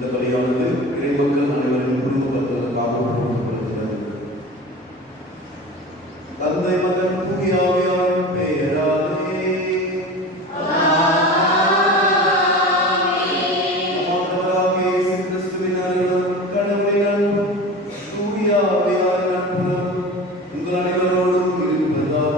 இந்த பலியானது இறைமக்கள் அனைவரின் குடும்பத்திற்காக கொடுக்கப்படுகிறது. தந்தை மகன் தூய ஆவியாரின் பெயராலே ஆண்டவராகிய இயேசு கிறிஸ்துவின் அருளும் கடவுளின் அன்பும் தூய ஆவியாரின் அன்பும் உங்கள் அனைவரோடும் இருப்பதாக.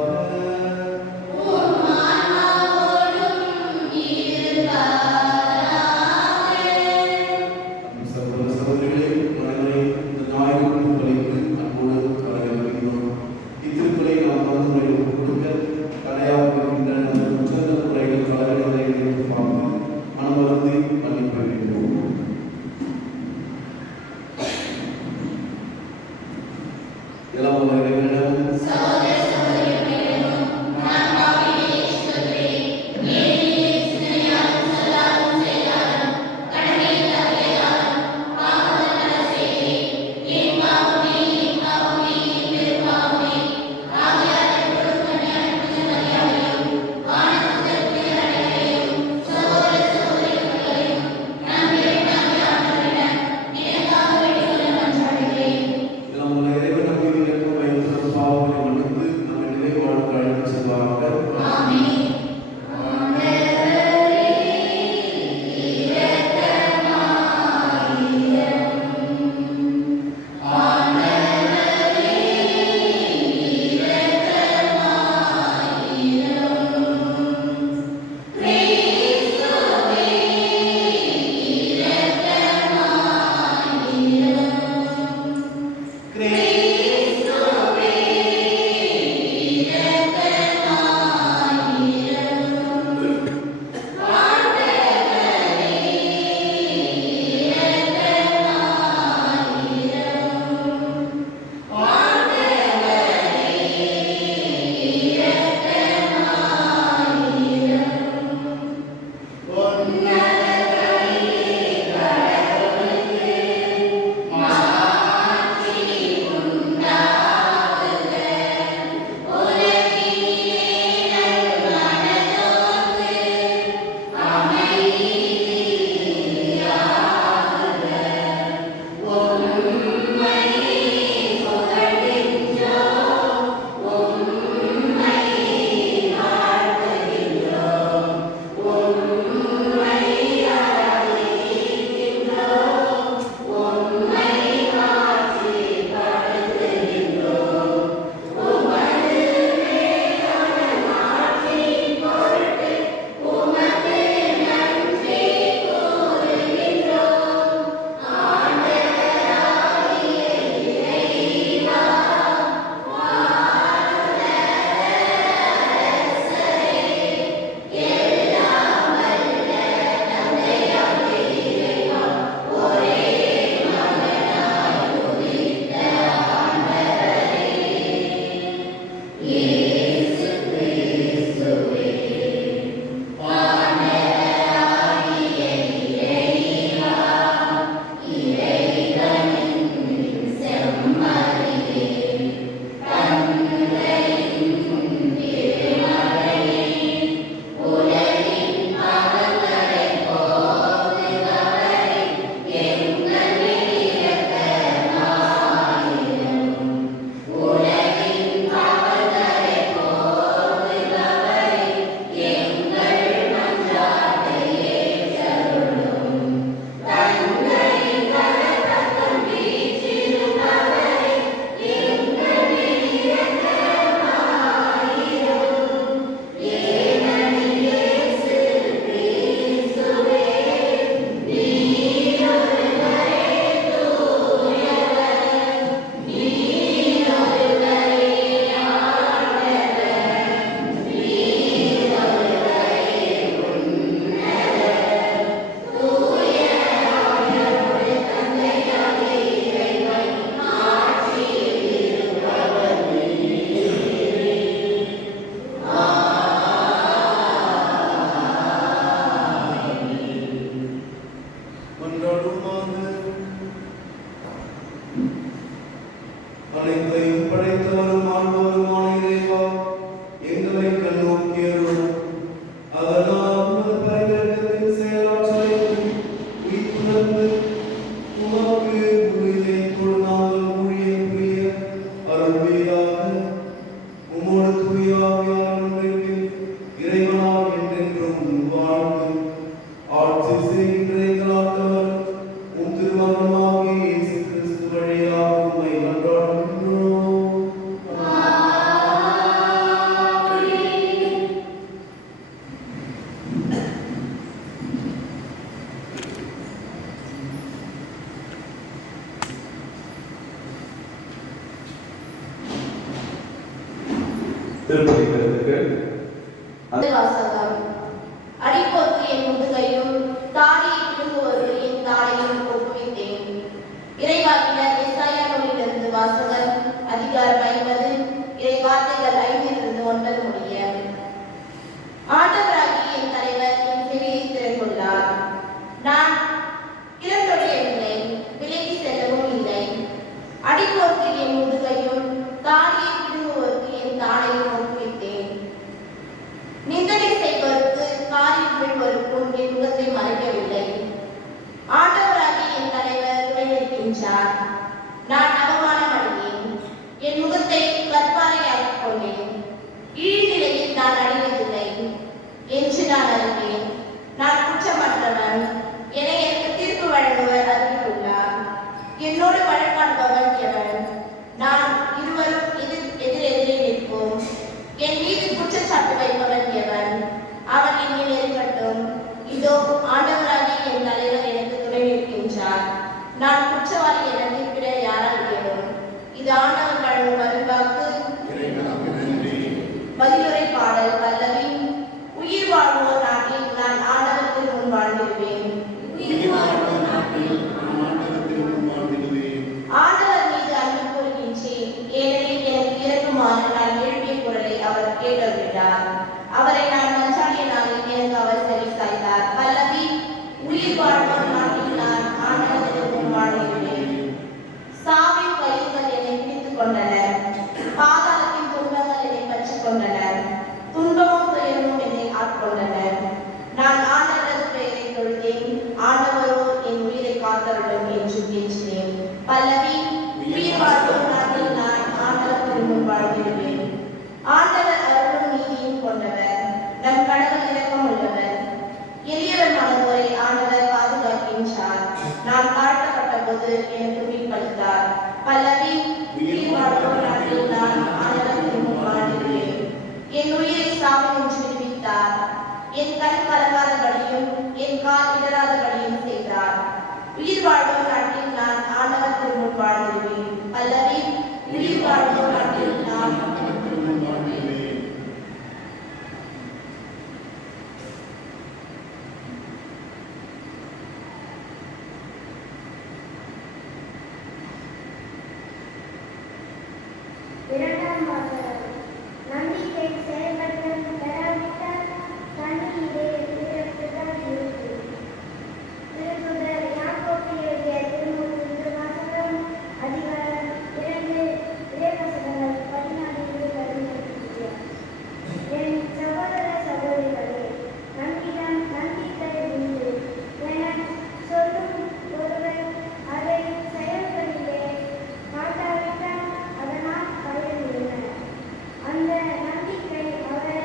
அனைத்தையும் படைத்தவரும் ஆண்டவருமான இறைவா, எங்களை கண்ணோக்கியருளும். அதனால் உமது பரிவிரக்கத்தின் செயலாற்றலை உயிர்ப்புணர்ந்து திருப்பதிக்கிறதுக்கு வாசகம். அடிப்போர்க்கு என் முதுகையும் தாடியை பிடுங்குவோருக்கு என் தாடையும் ஒப்புவித்தேன். இறைவாக்கினர் எசாயா நூலிலிருந்து வாசகம். அதிகாரம் 50 இறை வார்த்தைகள் 5-9 முடிய. ஆண்டவராகிய என் தலைவர் என் செவியை திறந்துள்ளார். நான் இறந்தொழியவில்லை, விலகி செல்லவும் இல்லை. அடிப்போர்க்கு என் முதுகையும் தாடியை பிடுங்குவோருக்கு என் தாடையும் ஒப்புவித்தேன். நிந்தனை செய்வோருக்கு காரில் விழுவோருக்கும் என் முகத்தை மறைக்கவில்லை. ஆண்டவராகிய என் தலைவர் துணை நிற்கின்றார். நான் அவமானம் அடையேன், என் முகத்தை கற்பாறையாக்கிக் கொண்டேன். இழிநிலையில் நான் அடைவதில்லை என்று நான் அறிவேன். நான் குற்றமற்றவன் என எனக்கு தீர்ப்பு வழங்குவர் அறிவித்துள்ளார். என்னோடு வழக்காடுபவன் எவன்? நான் இருவரும் எதிரெதிரே நிற்போம். என் மீது குற்றச்சாட்டு வைப்பவன் எவன்? அவன் என்னை நெருங்கட்டும். இதோ ஆண்டவராகிய என் தலைவர் எனக்கு துணை நிற்கின்றார். நான் குற்றவாளி என தீர்ப்பிட யாரால் இயலும்? இது ஆண்டவர் வழங்கும் அருள்வாக்கு. பதிலுரை பாடல் பல்லவி. உயிர் வாழ்வோர் நாட்டில் நான் ஆண்டவருக்கு முன் வாழ்ந்திருவேன். ஆண்டவர் மீது அன்பு கூறுகின்றேன், ஏனெனில் எனக்கு இறங்குமாறு நான் எழுப்பிய குரலை அவர் கேட்டறிந்தார். அவரை நான் மன்றாடிய நாளில் எனக்கு அவர் செவி சாய்த்தார். பல்லவி. உயிர் வாழ்வோர் நாட்டில் நான் ஆண்டவருக்கு முன் வாழ்ந்திருவேன். சாவின் கயிறுகள் என்னை பிடித்துக் கொண்டன, பாதாளத்தின் துன்பங்கள் என்னை பற்றிக் கொண்டன, துன்பமும் துயரமும் என்னை ஆட்கொண்டன. நான் ஆண்டவரது பெயரை தொழுதேன், ஆண்டவரோ என் உயிரை காத்தருளும் என்று பேசினேன். பல்லவி. உயிர் வாழ்வோர் நாட்டில் நான் ஆண்டவருக்கு முன் வாழ்ந்திருவேன். ஆண்டவர் அருளும் நீதியும் கொண்டவர், நம் கடவுள் இரக்கம் உள்ளவர். எளியவர் மனதோரை ஆண்டவர் பாதுகாக்கின்றார். நான் தாழ்த்தப்பட்ட போது எனக்கு மீட்பளித்தார். பல்லவி. உயிர் வாழ்வோர் நாட்டில் நான் ஆண்டவருக்கு முன் வாழ்ந்திருவேன். என் உயிரை சாவினின்று விடுவித்தார். என் கண் கலங்காதபடியும் என் கால் இடராதபடியும் செய்தார். உயிர் வாழ்வோர் நாட்டில் நான் ஆண்டவருக்கு முன் வாழ்ந்திருவேன். பல்லவி. உயிர் வாழ்வோர் நாட்டில் நான் இரண்டாம் வாசகம். நம்பிக்கை செயல்பட்டு பெறாவிட்டால் தண்ணீரே உயிரற்றுதான் இருக்கு. திருக்குறள் யாக்கோபு எழுதிய திருமுழுக்கு வாசகம். அதிகாரம் 2 இறைவசனங்கள் 14-15. என் சகோதர சகோதரிகளே, நம்மிடம் நம்பிக்கை உண்டு எனச் சொல்லும் ஒருவர் அதை செயல்களிலே காட்டாவிட்டால் அதனால் பயன் என்ன? அந்த நம்பிக்கை அவரை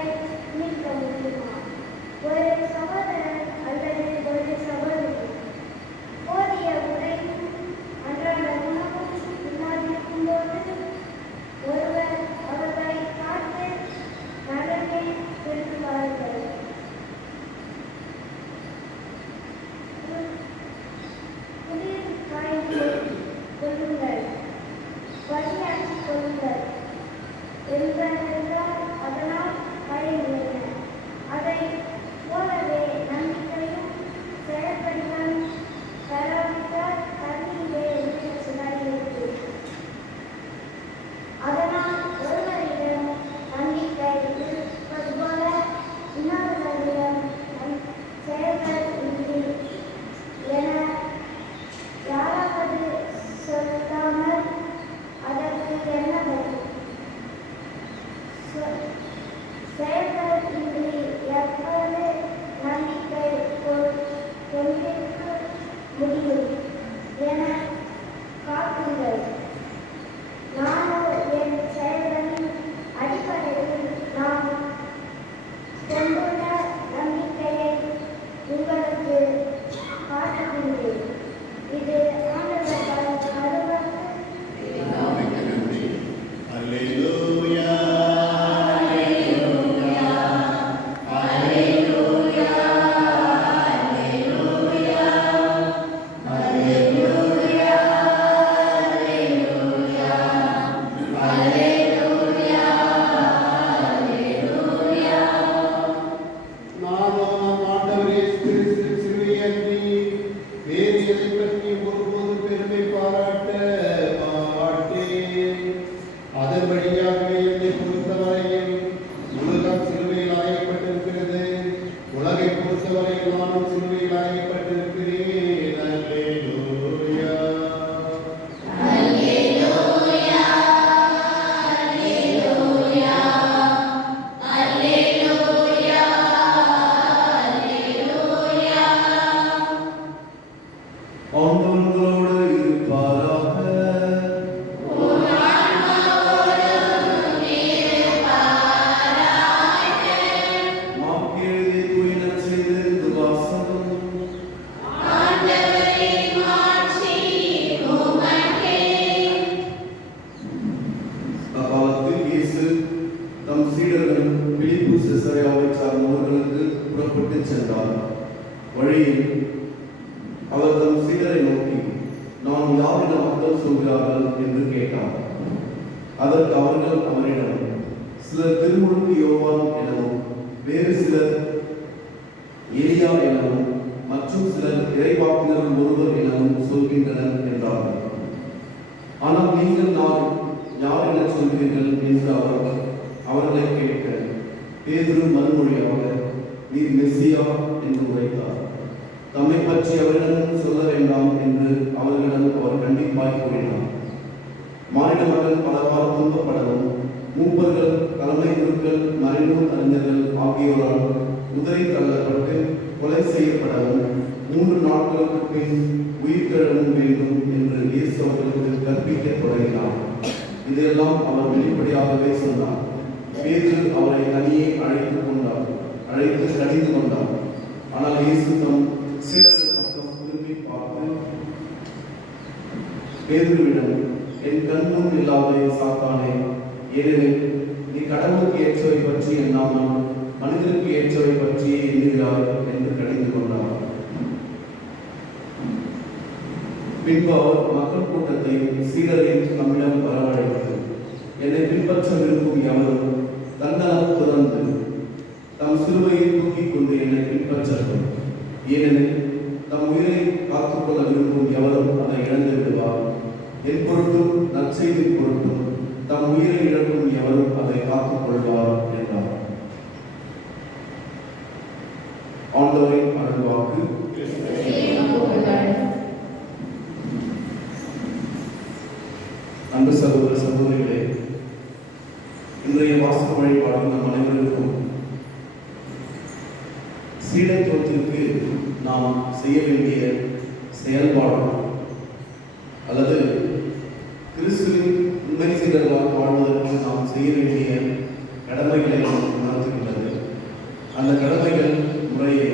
நாம் யார் என மக்கள் சொல்கிறார்கள் என்று கேட்டார். அதற்கு அவர்கள் அவரிடம், சிலர் திருமுழுக்கு யோவான் எனவும், வேறு சிலர் எலியா எனவும், மற்றும் சிலர் இறைவாக்கினரும் ஒருவர் எனவும் சொல்கின்றனர் என்றார்கள். ஆனால் நீங்கள் யார் என சொல்கிறீர்கள் என்று அவர்களை கேட்க, பேதுரு மறுமொழியாக, நீர் மெஸ்ஸியா என்று உரைத்தார். தம்மை பற்றி அவரிடம் சொல்ல வேண்டாம் என்று அவர்களிடம் அவர் கண்டிப்பாய் கூறினார். மானிட மகன் பலவாறு துன்பப்படவும், மூப்பர்கள், தலைமை குருக்கள், மறைநூல் அறிஞர்கள் ஆகியோரால் உதறி தள்ளப்பட்டு கொலை செய்யப்படவும், 3 நாட்களுக்கு பின் உயிர்த்தெழவும் வேண்டும் என்று இயேசு அவர்களுக்கு கற்பிக்க தொடங்கினார். இதையெல்லாம் அவர் வெளிப்படையாகவே சொன்னார். பேதுரு அவரை தனியே அழைத்து கடிந்து கொண்டார். ஆனால் இயேசு தம் சீடர்கள் பக்கம் திரும்பி பார்த்து பேதுருவிடம், என் கண்முன் இல்லாத சாத்தானே, ஏனெனில் நீ கடவுளுக்கு ஏற்றவை பற்றி எண்ணாமல் மனிதனுக்கு ஏற்றவை பற்றியே எண்ணுகிறாய் என்று கடிந்து கொண்டார். பின்பு அவர் மக்கள் கூட்டத்தை சீடரை நம்மிடம் வரவழைத்து, என்னை பின்பற்ற விரும்பும் எவரும் தன்னலம் துறந்து தம் சிலுவையை தூக்கிக் கொண்டு என்னை பின்பற்றட்டும். ஏனெனில் தம் உயிரை காத்துக்கொள்ள விரும்பும் எவரும் அதை இழந்து விடுவார். என் பொருட்டும் நற்செய்தி பொருட்டும் தம் உயிரை இழக்கும் எவரும் அதை காத்துக் கொள்வார் என்றார். ஆண்டவரின் அருள்வாக்கு. அன்பு சகோதர சகோதரிகளே, இன்றைய வாசக வழிபாடு நம் அனைவருக்கும் சீடத்துவத்திற்கு நாம் செய்ய வேண்டிய செயல்பாடு அல்லது கிறிஸ்துவின் உண்மை சீடர்களாக வாழ்வதற்கு நாம் செய்ய வேண்டிய கடமைகளை உணர்த்துகின்றது. அந்த கடமைகள் முறையை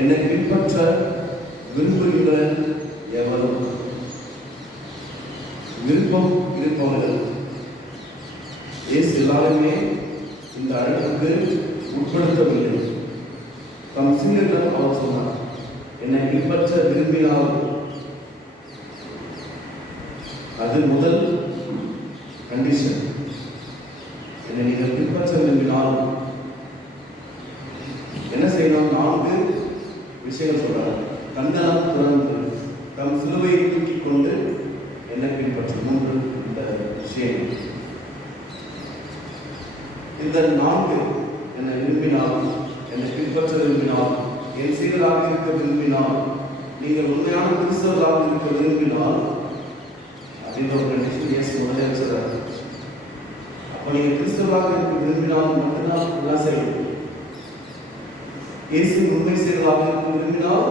என்னை பின்பற்ற விரும்புகின்ற எவரும், விருப்பம் இருப்பவர்கள், இயேசு எல்லாருமே இந்த அழைப்புக்கு உட்படுத்தவில்லை. தம் சீடர்களிடம் அவர் சொன்னார், என்னை பின்பற்ற விரும்பினால், அது முதல் கண்டிஷன். என்னை நீங்கள் பின்பற்ற விரும்பினால் என்ன செய்யணும்? 4 விஷயங்கள் சொல்றார். தன்னலம் துறந்து தம் சிலுவையை தூக்கிக் கொண்டு என்னை பின்பற்ற 3 இந்த விஷயம். இந்த 4 என்னை விரும்பினால், என்னை பின்பற்ற விரும்பினால், என் சீடராக இருக்க விரும்பினால், நீங்கள் உண்மையான கிறிஸ்தவராக இருக்க விரும்பினால் அப்படின்ற ஒரு கண்டிஷன் இயேசு முதல்ல வச்சுறாரு. அப்போ நீங்கள் கிறிஸ்தவராக இருக்க விரும்பினால் மட்டும்தான் எல்லாம் செய்யும். இயேசு உண்மை சீடராக இருக்க விரும்பினால்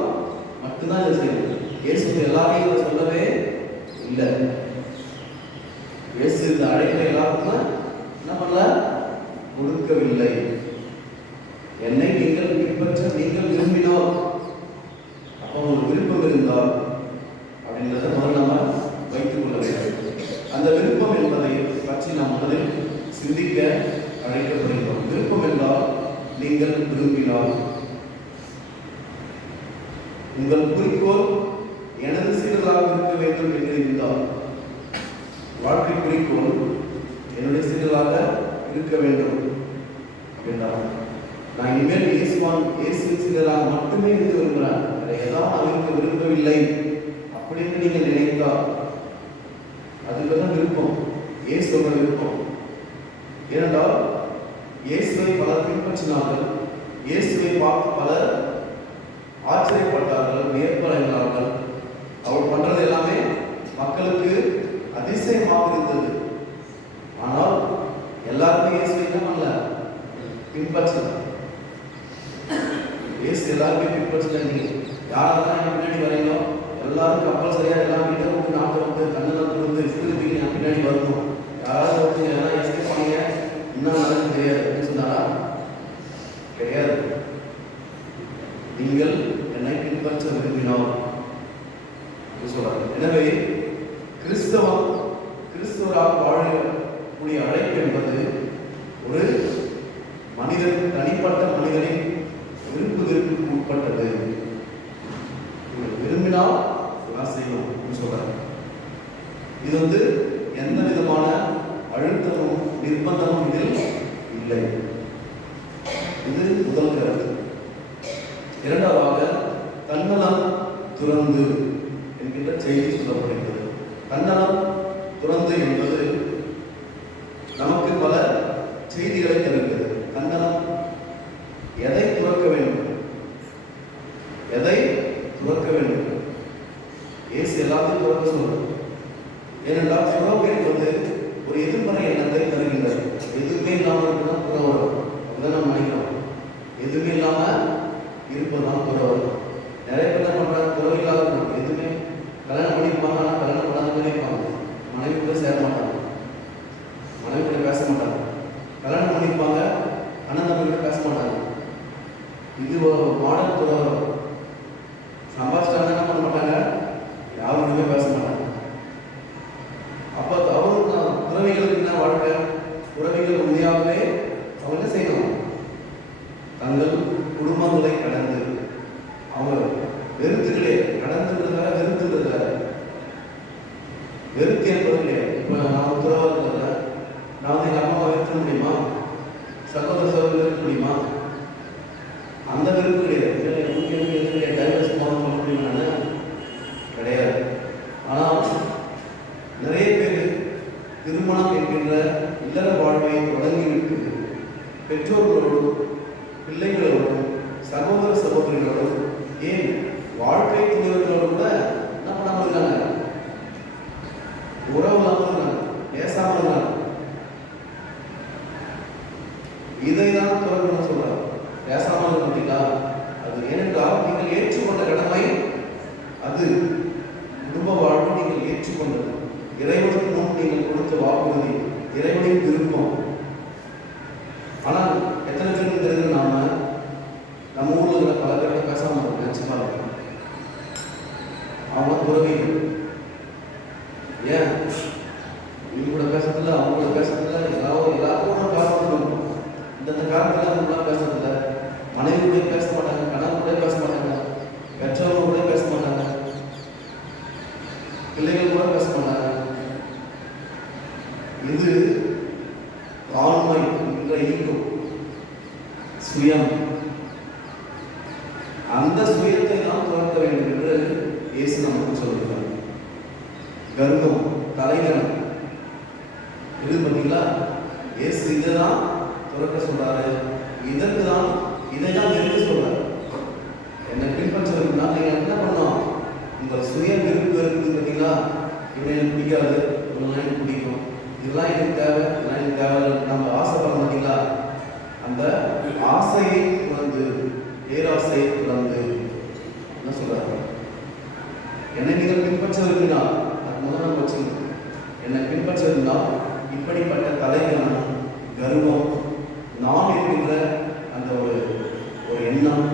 மட்டும்தான் இதை செய்யும். இயேசு எல்லாரையும் இதை சொல்லவே இல்லை. இயேசு இந்த அழைப்பை எல்லாருக்கும் என்ன பண்ணல? கொடுக்கவில்லை. என்னை நீங்கள் பின்பற்ற நீங்கள் விரும்பினால், அப்போ ஒரு விருப்பம் இருந்தால் அப்படின்றத முதல்ல நம்ம வைத்துக் கொள்ள வேண்டும். அந்த விருப்பம் என்பதை பற்றி நாம் முதலில் சிந்திக்க அழைக்கப்படுகிறோம். விருப்பம் என்றால் நீங்கள் விரும்பினால், உங்கள் குறிக்கோள் எனது சீடராக இருக்க வேண்டும் என்று இருந்தால், வாழ்க்கை குறிக்கோள் என்னுடைய சீடராக இருக்க வேண்டும் என்றால், நான் இனிமேல் இயேசுவின் சீடராக மட்டுமே இருக்க விரும்புகிறேன், அதை ஏதாவது இருக்க விரும்பவில்லை அப்படின்னு நீங்கள் நினைத்தால் அதுக்குதான் விருப்பம். இயேசுவோட விருப்பம். ஏனென்றால் இயேசுவை பலர் பின்பற்றினார்கள். இயேசுவை பார்த்து பலர் ஆச்சரியப்பட்டார்கள், வியப்படைந்தார்கள். அவர் பண்றது எல்லாமே மக்களுக்கு அதிசயமாக இருந்தது. ஆனால் எல்லாருமே இயேசுவை என்ன பண்ணல? பின்பற்றினார். இயேசு எல்லாருமே பின்பற்றினாங்க. யாரெல்லாம் என் பின்னாடி வரீங்களோ எல்லாரும் கப்பல் சரியா எல்லாம் கிட்ட வந்து நாட்டை வந்து கண்ணெல்லாம் கொடுத்து திருப்பி என் பின்னாடி வரணும். யாராவது வந்து எல்லாம் எஸ்கேப் பண்ணீங்க இன்னும் நடக்கு தெரியாது அப்படின்னு சொன்னாரா? கிடையாது. நீங்கள் என்னை பின்பற்ற விரும்பினால் சொல்றாங்க. எனவே கிறிஸ்தவராக வாழக்கூடிய அழைப்பு என்பது ஒரு மனிதன், தனிப்பட்ட மனிதனின் விருப்புதற்கு உட்பட்டது. விரும்பினால் நான் செய்யணும் சொல்றாரு. இது எந்த விதமான அழுத்தமும் நிர்பந்தமும் இதில் இல்லை. இது முதல் கருத்து. இரண்டாவதாக தன்னலம் துறந்து என்கின்ற செய்தி சொல்லப்படுகிறது. தன்னலம் துறந்து என்பது நமக்கு பல செய்திகளை தருகிறது. தன்னலம் எதை துறக்க வேண்டும், எதை துறக்க வேண்டும்? இயேசு எல்லாத்தையும் துறக்க சொல்றது. ஏனென்றால் துறவு என்பது ஒரு எதிர்மறை எண்ணத்தை தருகின்றது. எதுவுமே இல்லாமல் இருக்குதான் துறவு. அப்படிதான் நம்ம நினைக்கிறோம். எதுவுமே இல்லாம இருப்பதுதான் துறவு. நிறைய பேர் என்ன பண்றாங்க, துறவு இல்லாத இருக்கணும். எதுவுமே கல்யாணம் பண்ணிப்பாங்க, ஆனால் கல்யாணம் பண்ணாத மாதிரி இருப்பாங்க. மனைவி கூட சேர மாட்டாங்க, மனைவி கூட பேச மாட்டாங்க. கல்யாணம் பண்ணிப்பாங்க, ஆனால் நம்ம கூட பேச மாட்டாங்க. இது ஒரு மாடல் துறவு. சம்பாதிச்சாங்க என்ன பண்ண மாட்டாங்க, யாருமே பேச மாட்டாங்க. அப்போ அவருக்கு துறவிகளுக்கு என்ன வாழ்க்கை? துறவிகள் உண்மையாகவே அவங்க என்ன செய்யணும்? தங்கள் குடும்பங்களை கடந்து அவங்க வெறுத்துகளே கடந்துன்றதால வெறுத்துன்றத வெறுத்து என்பது கிடையாது. இப்போ நான் துறவரத்தில் நான் எங்கள் அம்மாவை வெறுக்க முடியுமா? சகோதர சகோதரி வெறுக்க முடியுமா? அந்த வெறுப்பு கிடையாது. டைவர்ஸ் போகணும் சொல்ல முடியுமா? கிடையாது. ஆனால் நிறைய பேர் திருமணம் என்கின்ற இல்லற வாழ்வை தொடங்கிவிட்டு பெற்றோர்களோடும் பிள்ளைகளோடும் சகோதர சகோதரிகளோடும் ஏன் வாழ்க்கை துணைவர்களோடு கூட என்ன பண்ணாமல் இருக்காங்க, உறவு இல்லாமல் இருக்காங்க, பேசாமல் இருக்காங்க. இதை தான் துறக்கணும்னு சொல்றாங்க. பேசாமல் இருக்க அது ஏனென்றால் நீங்கள் ஏற்றுக்கொண்ட கடமை, அது குடும்ப வாழ்வு நீங்கள் ஏற்றுக்கொண்டது, இறைவனுக்கு முன் நீங்கள் கொடுத்த வாக்குறுதி, இறைவனின் விருப்பம். ஆனால் எத்தனை பேருக்கு தெரியுது, நம்ம ஊர்ல இருக்கிற பல பேரோட பேசாம நினைச்சுப்பாங்க. அவங்க துறவிகள். ஏன் இவங்க கூட பேசுறதில்ல, அவங்க கூட பேசுறதில்ல, எல்லாரும் பேசணும். இந்த காலத்துல அவங்களா பேசுறதில்ல. மனைவி கூட பேச மாட்டாங்க, கணவன் கூட பேச மாட்டாங்க, பெற்றவங்க கூட பேச மாட்டாங்க, பிள்ளைகள் கூட பேச மாட்டாங்க. இது ஆண்மை என்ற ஈகோ, சுயம். அந்த சுயத்தை நாம் துறக்க வேண்டும் என்று இயேசு நமக்கு சொல்லுகிறார். கர்வம், தலைகணம், இது பார்த்தீங்களா? இயேசு இதைதான் துறக்க சொல்றாரு. இதற்கு தான் இதைதான் வெறுக்க சொல்றாரு. என்னை பின்பற்றுவதுனா நீங்க என்ன பண்ணணும்? உங்கள் சுய விருப்பு இருக்குது பார்த்தீங்களா? இவனை எனக்கு பிடிக்காது, இவெல்லாம் எனக்கு பிடிக்கும், இதெல்லாம் எனக்கு தேவை, இதெல்லாம் எனக்கு தேவை, நம்ம ஆசைப்பட மாட்டீங்களா? அந்த ஆசையை துறந்து, பேராசையை துறந்து என்ன சொல்றாரு? என்னை நீங்கள் பின்பற்ற விரும்பினால், அது முதல்ல நம்ம வச்சுக்கணும். என்னை பின்பற்ற விரும்பினால் இப்படிப்பட்ட தலைகணம், கர்வம், நான் என்கின்ற அந்த ஒரு எண்ணம்,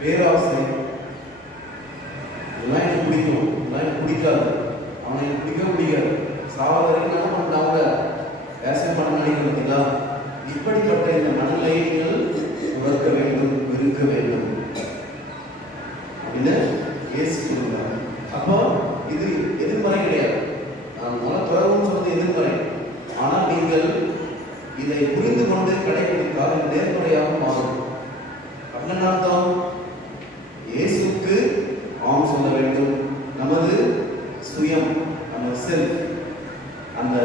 பேராசை, இதெல்லாம் எனக்கு பிடிக்கும், இதெல்லாம் எனக்கு பிடிக்காது, அவனை எனக்கு பிடிக்காது, சாவதற்கு என்ன பண்ணாங்க பேச பண்ண நினைக்கிறீங்களா? இப்படிப்பட்ட இந்த மனநிலையை நீங்கள் உணர்க்க வேண்டும், வெறுக்க வேண்டும் அப்படின்னு இயேசு சொல்றாங்க. அப்போ இது எதிர்மறை கிடையாது. நான் முதல்ல துறவுன்னு சொன்னது எதிர்மறை. ஆனால் நீங்கள் இதை புரிந்து கொண்டு கடைபிடித்தால் இது நேர்மறையாக மாறும். அப்படின்னு அர்த்தம், இயேசுக்கு ஆம் சொல்ல வேண்டும். நமது சுயம், நம்ம செல்ஃப், அந்த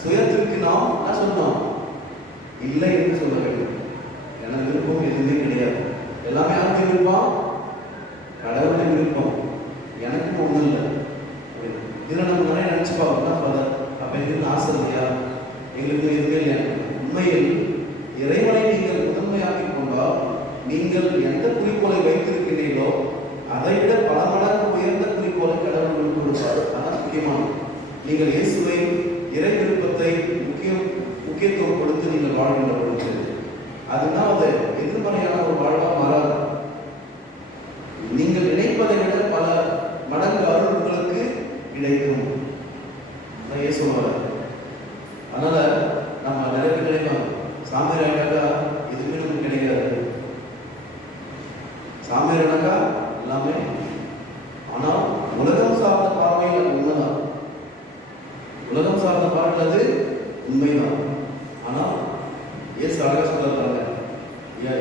சுயத்திற்கு நாம் என்ன சொல்லணும்? இல்லை என்று சொல்ல வேண்டும். எனக்கு விருப்பம் எதுவுமே கிடையாது. எல்லாமே யாருக்கு விருப்பம்? கடவுளுடைய விருப்பம். எனக்கும் ஒன்றும் இல்லை. இதில் நம்ம நிறைய நினைச்சு பார்க்கணும். அப்ப எங்களுக்கு ஆசை இல்லையா? எங்களுக்கு எதுவுமே இல்லை. உண்மையில் இறைவனை நீங்கள் முதன்மையாக்கி கொண்டால் நீங்கள் எந்த குறிக்கோளை வைத்திருக்கிறீர்களோ அதை விட பல மடங்கு உயர்ந்த குறிக்கோளை கடவுள் கொடுப்பார். அதான் முக்கியமானது. நீங்கள் இயேசுவை, இறை விருப்பத்தை முக்கியத்துவம் கொடுத்து நீங்கள் வாழ்கின்ற பொழுது அதுதான் அது எதிர்மறையான ஒரு வாழ்வாக மாறாது. நீங்கள் நினைப்பதை விட பல மடங்கு அருள் உங்களுக்கு கிடைக்கும். சொல்லுவார். அதனால நம்ம நிறைய பேர் நினைப்பாங்க, சாமியார் ஆகிட்டாக்கா எதுவுமே நமக்கு கிடைக்காது, சாமியார் ஆனாக்கா எல்லாமே. ஆனால் உலகம் உலகம் சார்ந்த பார்வையில் அது உண்மைதான். உலகம் சார்ந்த பார்வையில் அது உண்மைதான். ஆனால் இயேசு அழகாக சொல்றாங்க,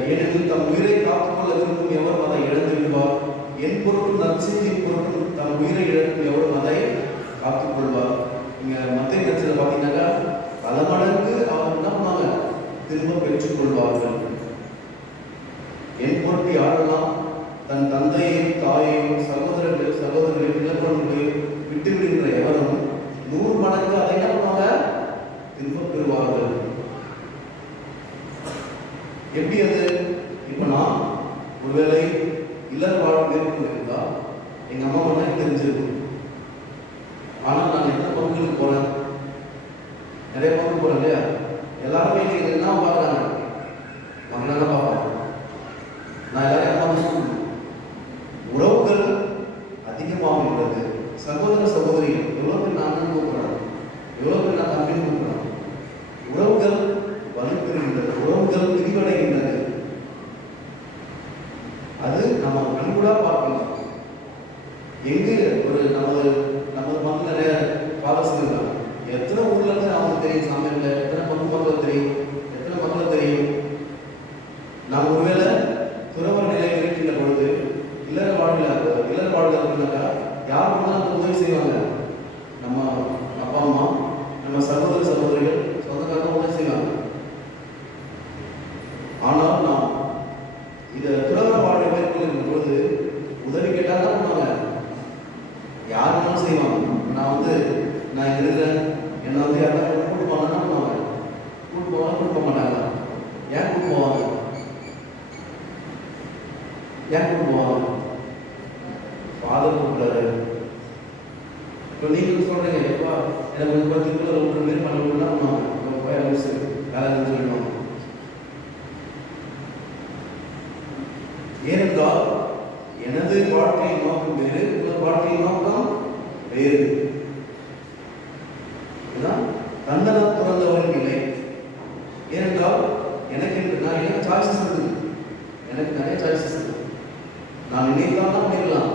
ஏனெனில் தம் உயிரை காத்துக்கொள்ள விரும்பும் எவரும் அதை இழந்து விடுவார். என் பொருட்கள் நற்செய்தியின் பொருட்கள் தம் உயிரை இழக்கும் எவரும் அதை காத்துக்கொள்வார். இங்க மத்திய கட்சியில் பார்த்தீங்கன்னாக்கா பல மடங்கு அவர் என்ன பண்ணாங்க, திரும்ப பெற்றுக்கொள்வார்கள். என் பொருட்டு யாரெல்லாம் தன் தந்தையையும் தாயையும் சகோதரர்களை இழப்பொழுது விட்டு விடுகின்ற எவரும் 100 மடங்கு அதை என்ன பண்ணுவாங்க, திரும்ப பெறுவார்கள். எப்படி அது? இப்ப நான் ஒருவேளை இல்லற வாழ்க்கை மேற்கொண்டிருந்தா எங்க அம்மா எனக்கு தெரிஞ்சிருக்கும். ஆனால் நான் எத்தனை பங்குகளுக்கு போறேன், நிறைய பங்கு போறேன் இல்லையா? எல்லாருமே இன்னைக்கு என்ன பார்க்குறாங்க, மகனாக பார்ப்பாங்க. நான் எல்லாரையும் அம்மா சொல்லணும். உறவுகள் அதிகமாக உள்ளது. சகோதர சகோதரிகள் எவ்வளோ பேர் நான் கூப்பிடுறேன், எவ்வளோ பேர் நான் தம்பின்னு கூப்பிடுறேன். உறவுகள் வலுப்பெறுகின்றது, உறவுகள் விரிவடைகின்றது. அது நம்ம கண்கூடா பார்க்கலாம். எங்கு ஒரு நமது மக்கள் நிறைய பாலசி இருக்காங்க. எத்தனை ஊர்ல இருந்து அவங்களுக்கு தெரியும், சாமியில் எத்தனை பங்கு மக்கள் தெரியும், எத்தனை மக்களை தெரியும். நாம் ஒருவேளை துறவர நிலையை இருக்கின்ற பொழுது இல்லற வாழ்வில் இருந்தாக்கா யார் நமக்கு உதவி செய்வாங்க? நம்ம அப்பா அம்மா, நம்ம சகோதர சகோதரிகள், சொந்தக்காரங்க உதவி செய்வாங்க. ஆனால் நாம் இந்த துறவர வாழ்வை மேற்கொள்ளும் பொழுது உதவி கேட்டால் தான் பண்ணுவாங்க, யார் வேணாலும் செய்வாங்க. நான் இங்க இருக்கிறேன், என்னை யாராவது கூட்டு போவாங்கன்னா பண்ணுவாங்க, கூட்டு போக மாட்டாங்க. ஏன் கூட்டு போவாங்க? ஃபாதர் கூப்பிடாரு. இப்போ நீங்கள் சொல்றீங்க, எப்பா எனக்கு ஒரு 10 கிலோ 2 பேர் பண்ணணும்னா பண்ணுவாங்க, போய் அரிசி வேலை சொல்லிடுவாங்க. ஏனென்றால் எனது வாழ்க்கை நோக்கம் வேறு, உங்கள் வாழ்க்கை நோக்கம் வேறு. இதுதான் தன்னலம் பிறந்தவரின் நிலை. ஏனென்றால் எனக்கு சாய்ஸஸ் இருக்குது, எனக்கு நிறைய சாய்ஸஸ் இருக்கு. நான் நினைத்தாலும் பண்ணிடலாம்,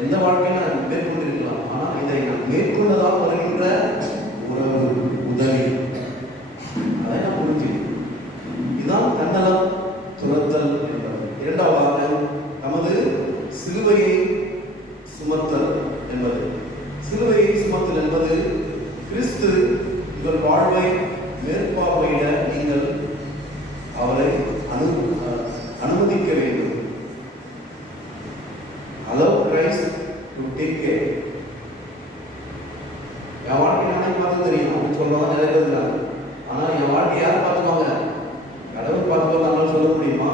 எந்த வாழ்க்கையை நான் மேற்கொண்டிருக்கலாம். ஆனால் இதை நான் மேற்கொண்டதாக வருகின்ற உறவு, உதவி, அதை நான் புரிஞ்சுக்கணும். இதுதான் தன்னலம் துரத்தல் என்பது. இரண்டாவதாக நமது சிலுவையை சுமத்தல் என்பது. சிலுவையை சுமத்தல் என்பது கிறிஸ்து உங்கள் வாழ்வை மேற்பார்வையிட நீங்கள் அவரை அனுமதிக்க வேண்டும். Allow Christ to take care. என் வாழ்க்கை நானே பார்த்து தெரியும் அப்படின்னு சொல்றவங்க நிறைய பேர் இருக்காங்க. ஆனால் என் வாழ்க்கை யார் பார்த்துக்கோங்க, கடவுள் பார்த்துக்கோங்க சொல்ல முடியுமா?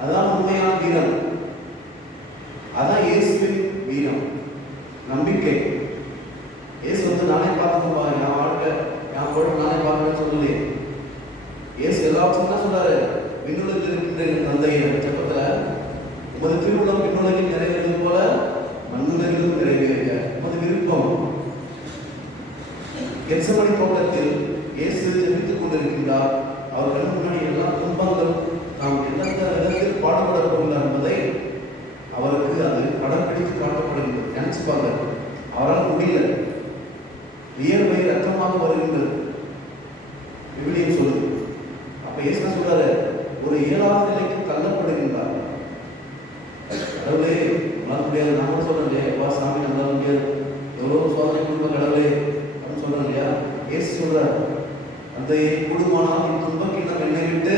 அதுதான் உண்மையான வீரம். அதான் இயேசுவின் வீரம், நம்பிக்கை. இயேசு நானே பார்த்துக்கோப்பா, என் வாழ்க்கை என் பொருள் நானே பார்க்கணும்னு சொல்லலையே. இயேசு எல்லாத்தையும் தான் சொல்றாரு, விண்ணுலகில் இருக்கின்ற தந்தையை ஜெபத்துல, உமது திருவுளம் விண்ணுலகில் நிறைவேறுவது போல மண்ணுலகிலும் நிறைவேறுக. உமது விருப்பம். கெத்செமனி தோட்டத்தில் இயேசு ஜெபித்துக் கொண்டிருக்கின்றார். அவர்கள் முன்னாடி எல்லா துன்பங்கள் நாம் எந்தெந்த விதத்தில் பாடுபட போகிறார் என்பதை அவருக்கு அது படப்பிடித்து காட்டப்படுகிறது. நினைச்சு பார்க்க அவரால் முடியல. வியர்வை ரத்தமாக வருகின்றது விவிலியம் சொல்லுது. அப்ப இயேசு சொல்றாரு, ஒரு 7ஆவது நிலைக்கு தள்ளப்படுகின்றார். கடவுளே உங்களால் முடியாது, நம்ம சொல்றோம் இல்லையா, எப்பா சாமி நம்மளால முடியாது, எவ்வளவு சோதனை கொடுக்க கடவுளே அப்படின்னு சொல்றோம் இல்லையா. இயேசு சொல்றார், அந்த கூடுமானால் என் துன்பக்கிண்ணம் என்னை விட்டு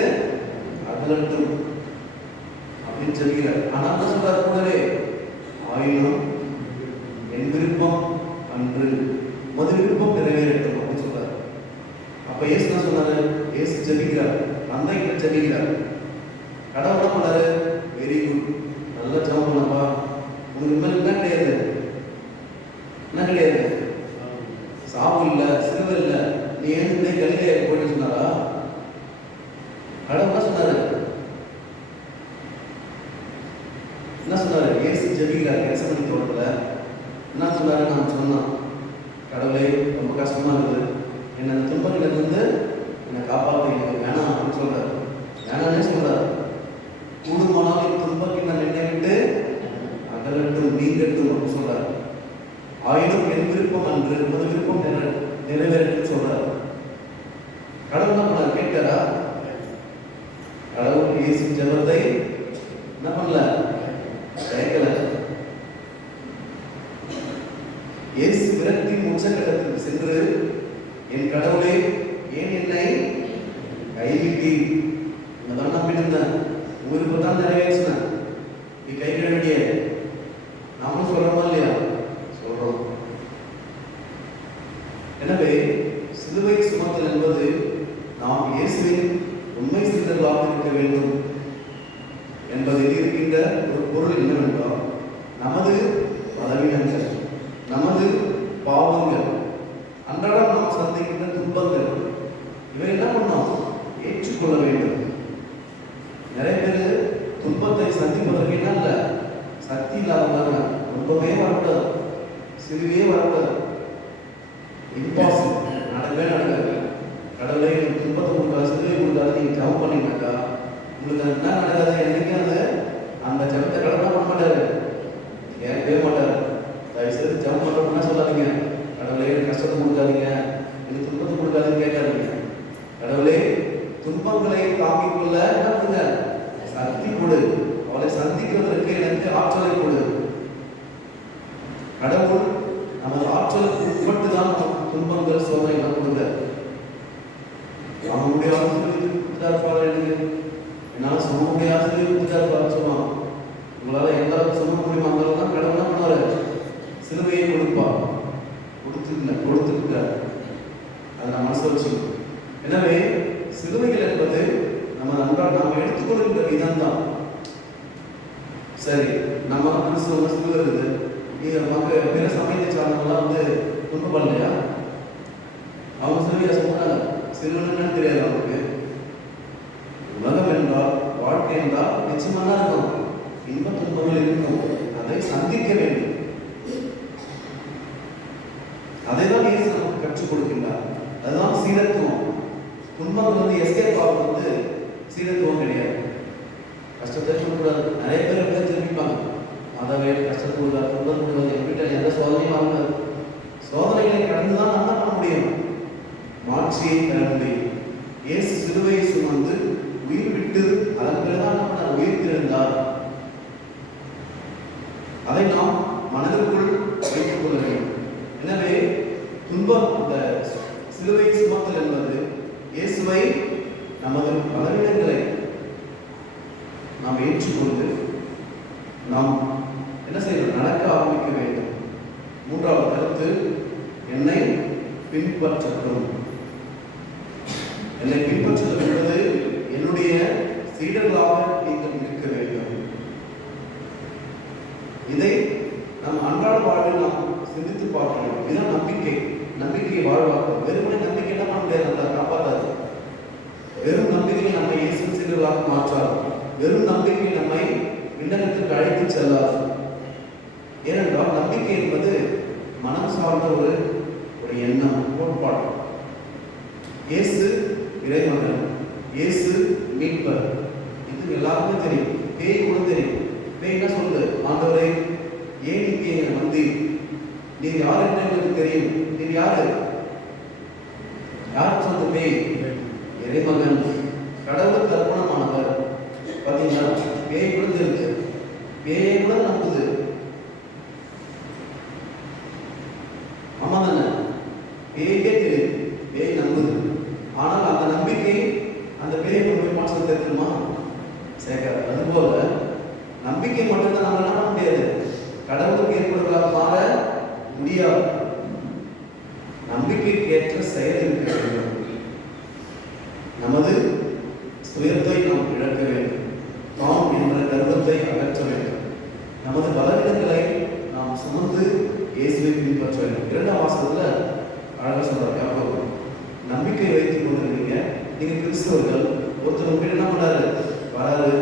அகலட்டும் அப்படின்னு சொல்கிறார். ஆனால் என்ன சொல்றார் கூடவே, ஆயினும் என் விருப்பம் அன்று மது விருப்பம் நிறைவேறட்டும் அப்படின்னு சொல்றாரு. அப்ப இயேசு என்ன சொன்னாரு? இயேசு ஜெபிக்கிறார், அந்த கிட்ட ஜெபிக்கிறார். கடவுள் என்ன பண்ணாரு? வெரி குட், நல்லா ஜெபம் பண்ணப்பா, உனக்கு மேல என்ன கிடையாது, என்ன கிடையாது, சாவு இல்லை, சிலுவை இல்லை, நீ எழுந்து கல்லையே போயிட்டு சொன்னாரா? கடவுள் என்ன சொன்னாரு? என்ன சொன்னாரு? இயேசு ஜெபிக்கிறார் கெத்செமனி தோட்டத்துல. என்ன சொன்னாரு? நான் சொன்னான், கடவுளே ரொம்ப கஷ்டமா இருக்குது, என்னை அந்த துன்பத்திலிருந்து என்னை காப்பாற்றுங்க, வேணாம் அப்படின்னு சொல்றாரு. வேணாம்னே சொல்றாரு. கூடுமானால் துன்பக்கிண்ணம் என்னை விட்டு அகலட்டும், நீங்கட்டும் அப்படின்னு சொல்றாரு. ஆயினும் என் விருப்பம் அன்று உமது விருப்பம் நிறைவேறன்னு சொல்றார். கடவுள் என்ன பண்ணார்? கேட்கிறாரா? கடவுள் இயேசு ஜெபத்தை என்ன பண்ணல? கேட்கல. இயேசு விரக்தியின் உச்சகட்டத்திற்கு சென்று, என் கடவுளே ஏன் என்னை கைவிட்டி? நான் நம்பியிருந்தேன், உங்களுக்கு தான் நிறைவேற்றினேன், நீ கைவிட வேண்டிய. நாமளும் சொல்றோமா இல்லையா? சொல்றோம். எனவே சிலுவை சுமத்தல் என்பது நாம் இயேசுவின் உண்மை சீடர்களாக இருக்க வேண்டும் என்பதில் இருக்கின்ற ஒரு பொருள் என்னவென்றால், நமது பலவீனங்கள், நமது பாவங்கள், அன்றாடம் நாம் சந்திக்கின்ற துன்பங்கள், இவை என்ன பண்ணோம்? ஏற்றுக்கொள்ள வேண்டும். நிறைய பேர் துன்பத்தை சந்திப்பதற்கு என்ன இல்லை, சக்தி இல்லாதவங்க. துன்பமே வரக்கூடாது, சிலுவையே வரக்கூடாது, இம்பாசிபிள், நடக்கவே நடக்காது. கடவுளை துன்பத்தை கொடுக்காது, சிலுவை கொடுக்காது, நீங்கள் ஜபம் பண்ணீங்கன்னாக்கா உங்களுக்கு என்ன நடக்காது? என்னைக்கும் அது அந்த ஜபத்தை கடவுளா பண்ண மாட்டாரு, கேட்கவே மாட்டார். தயவுசெய்து ஜபம் பண்ணுறோம்னா சொல்லாதீங்க, கடவுளே கஷ்டத்தை கொடுக்காதீங்க, எனக்கு துன்பத்தை கொடுக்காதுன்னு கேட்காதீங்க. கடவுளே துன்பங்களை தாங்கிக் கொள்ள என்ன பண்ணுங்க? சக்தி கொடு, அவளை சந்திக்கிறதற்கு எனக்கு ஆற்றலை கொடு. கடவுள் நமது ஆற்றலுக்கு உட்பட்டு தான் துன்பங்கள் சோதனைகள் கொடுங்க. அவனுடைய ஆசிரியர் கொடுத்தார், எனக்கு என்னால் சொல்ல முடிய ஆசிரியர் கொடுத்தார் சொல்லுவான். உங்களால் எந்த அளவுக்கு சொல்ல முடியுமோ அந்த அளவுக்கு தான் கடவுள் என்ன பண்ணுவாரு? சிலுவையை கொடுப்பா. கொடுத்துருக்க அதை நான் மனசு வச்சுக்கணும். எனவே சிலுவைகள் என்பது நம்ம நாம் எடுத்துக்கொள்கின்ற விதம் தான். சரி, நம்ம மனசு சிலுவை இருக்குது, நீங்க நமக்கு பிற சமயத்தை சார்ந்தவங்களாம் துன்பப்படலையா? அவங்க சிலுவையை சொன்னாங்க. சிலுவைன்னு தெரியாது அவங்களுக்கு. உலகம் என்றால், வாழ்க்கை என்றால் நிச்சயமா தான் இருக்கும், இன்ப துன்பங்கள் இருக்கும், அதை சந்திக்க வேண்டும். அதை தான் இயேசு நமக்கு கற்றுக் கொடுக்கின்றார். அதுதான் சீடத்துவம். துன்பங்கள் எஸ்கேப் ஆகுது சீடத்துவம் கிடையாது. கஷ்டத்தை சொல்லக்கூடாது. நிறைய பேர் எப்படி தெரிவிப்பாங்க, அதாவே கஷ்டத்தை கொடுக்காது, துன்பம் கொடுக்காது, எப்படி எந்த சோதனையும் ஆகாது. சோதனைகளை கடந்து தான் நம்ம பண்ண முடியும், மாட்சியை பெற முடியும். இயேசு சிலுவையை சுமந்து உயிர் விட்டு அதன் பிறகுதான் நம்ம உயிர் திறந்தார். அதை நாம் மனதிற்குள் வைத்துக் கொள்ள வேண்டும். எனவே துன்பம், அந்த சிலுவை சுமத்தல் என்பது இயேசுவை நமது பலவீனங்களை நாம் ஏற்றுக்கொண்டு நாம் என்ன செய்யணும்? நடக்க ஆரம்பிக்க வேண்டும். மூன்றாவது கருத்து, என்னை பின்பற்றட்டும். என்னை பின்பற்றுதல் என்பது என்னுடைய சீடர்களாக நீங்கள் இருக்க வேண்டும். இதை நம் அன்றாட வாழ்வில் நாம் சிந்தித்து பார்க்கணும். இதுதான் நம்பிக்கை. நம்பிக்கை வாழ்வாக்கும். வெறுமனே நம்பிக்கை என்ன பண்ண முடியாது, நம்மளை காப்பாற்றாது. வெறும் நம்பிக்கை நம்மை இயேசு சீடர்களாக மாற்றாது. வெறும் நம்பிக்கை நம்மை விண்ணகத்துக்கு அழைத்து செல்லாது. ஏனென்றால் நம்பிக்கை என்பது மனம் சார்ந்த ஒரு எண்ணம், கோட்பாடு. இயேசு இறைமகன், இயேசு மீட்பர், இது எல்லாருக்கும் தெரியும். பேய் கூட தெரியும். பேய் என்ன சொல்லுது? ஆண்டவரே, ஏன் இங்கே வந்து நீர் யார் என்று எனக்கு தெரியும். நீர் யாரு? யார் சொந்த பேய்? இறைமகன், கடவுளுக்கு அர்ப்பணமானவர். பார்த்தீங்களா? பேய் கூட தெரியுது, பேயை கூட நம்புது. ஆமா தானே? பேய்க்கே தெரியுது, பேய் நம்புது. ஆனால் அந்த நம்பிக்கை அந்த பேயை கொண்டு மாற்றம் சேர்த்துமா? சேர்க்காது. அதுபோல நம்பிக்கை மட்டும்தான் நம்ம என்ன பண்ண முடியாது, கடவுளுக்கு ஏற்படுவதாக மாற முடியாது. நம்பிக்கைக்கு ஏற்ற செயல் இருக்க வேண்டும். நமது சுயத்தை நாம் இழக்க வேண்டும். நாம் என்ற கர்வத்தை அகற்ற வேண்டும். நமது பலவீனங்களை நாம் சுமந்து இயேசுவை பின்பற்ற வேண்டும். இரண்டாம் வாசகத்துல அழகா சொல்றாரு யாக்கோபு, நம்பிக்கை வைத்துக் கொண்டிருக்கீங்க. நீங்க கிறிஸ்தவர்கள். ஒருத்தர் உங்க என்ன பண்ணாரு? வராரு,